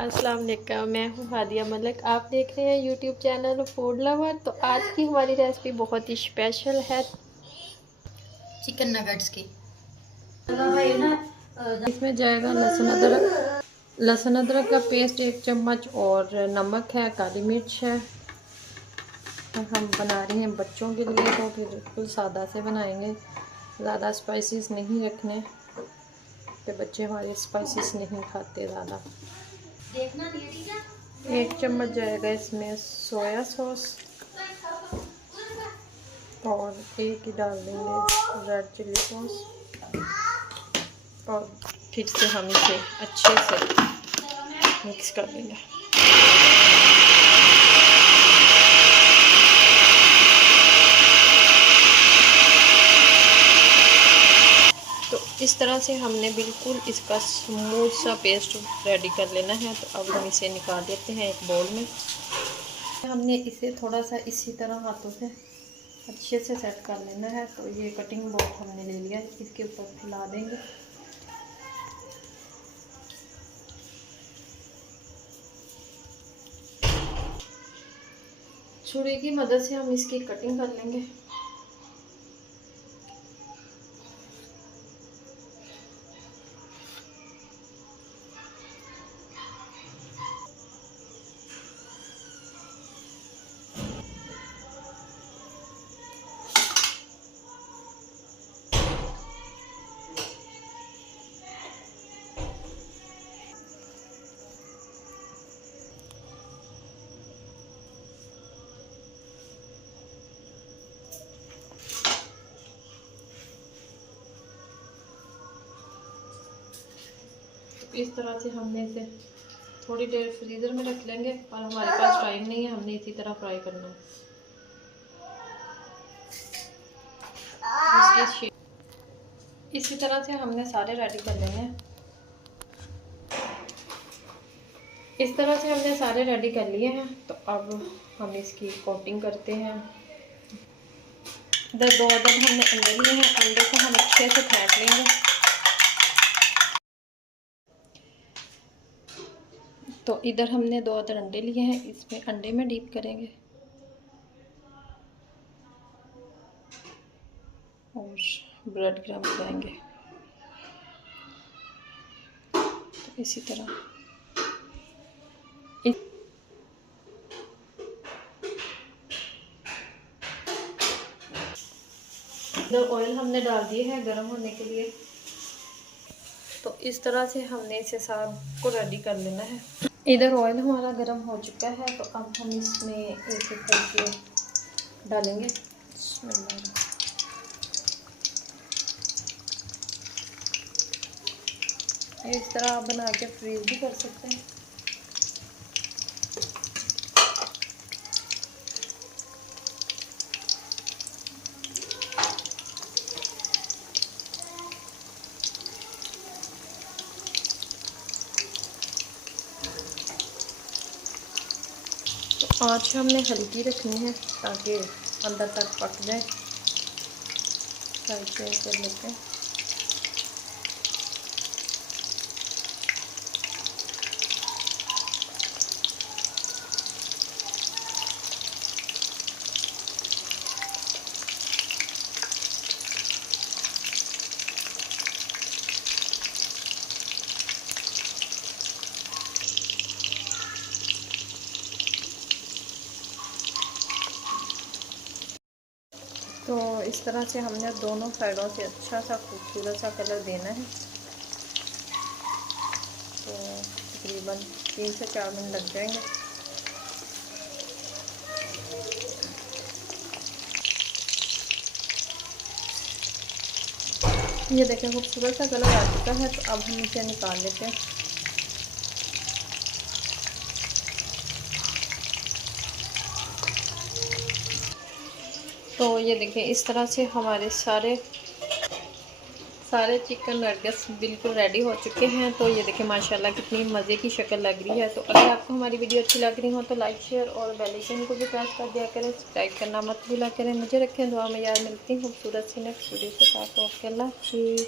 अस्सलाम वालेकुम, मैं हूँ हादिया मलिक। आप देख रहे हैं यूट्यूब चैनल फूड लवर। तो आज की हमारी रेसिपी बहुत ही स्पेशल है, चिकन नगेट्स की। इसमें जाएगा लहसुन अदरक का पेस्ट 1 चम्मच, और नमक है, काली मिर्च है। और हम बना रहे हैं बच्चों के लिए, तो फिर बिल्कुल सादा से बनाएंगे, ज़्यादा स्पाइसेस नहीं रखने, तो बच्चे हमारे स्पाइसेस नहीं खाते ज़्यादा। 1 चम्मच जाएगा इसमें सोया सॉस, और 1 ही डाल देंगे रेड चिली सॉस, और फिर से हम इसे अच्छे से मिक्स कर देंगे। तो इस तरह से हमने बिल्कुल इसका स्मूथ सा पेस्ट रेडी कर लेना है। तो अब हम इसे निकाल लेते हैं एक बाउल में। हमने इसे थोड़ा सा इसी तरह हाथों से अच्छे से सेट कर लेना है। तो ये कटिंग बोर्ड हमने ले लिया, इसके ऊपर फैला देंगे। छुरी की मदद से हम इसकी कटिंग कर लेंगे। इस तरह से हमने इसे थोड़ी देर फ्रीज़र में रख लेंगे, और हमारे पास टाइम नहीं है, हमने इसी तरह फ्राई करना है। इसी तरह से हमने सारे रेडी कर लेने हैं। इस तरह से हमने सारे रेडी कर लिए हैं। तो अब हम इसकी कोटिंग करते हैं। इधर 2 अदद हमने अंडे लिए हैं, अंडे को हम अच्छे से फेंट लेंगे। तो इधर हमने 2 अदद अंडे लिए हैं, इसमें अंडे में डीप करेंगे और ब्रेड क्रम्ब लगाएंगे। तो इसी तरह इधर ऑयल हमने डाल दिए है गर्म होने के लिए। तो इस तरह से हमने इसे सब को रेडी कर लेना है। इधर ऑयल हमारा गर्म हो चुका है। तो अब हम इसमें एक एक करके डालेंगे। इस तरह आप बना के फ्रीज भी कर सकते हैं। तो आँच हमने हल्की रखनी है ताकि अंदर तक पक जाए। साइड चेंज कर लेते हैं। तो इस तरह से हमने दोनों साइडों से अच्छा सा खूबसूरत सा कलर देना है। तो तकरीबन 3 से 4 मिनट लग जाएंगे। ये देखें खूबसूरत सा कलर आ चुका है। तो अब हम इसे निकाल लेते हैं। तो ये देखें इस तरह से हमारे सारे चिकन नगेट्स बिल्कुल रेडी हो चुके हैं। तो ये देखें माशाल्लाह कितनी मज़े की शक्ल लग रही है। तो अगर आपको हमारी वीडियो अच्छी लग रही हो तो लाइक शेयर और बेल आइकन को भी प्रेस कर दिया करें। सब्सक्राइब करना मत भूला करें। मुझे रखें दुआ में याद। मिलती हूँ खूबसूरत सी नेक्स्ट वीडियो के साथ। ओके, अल्लाह हाफ़िज़।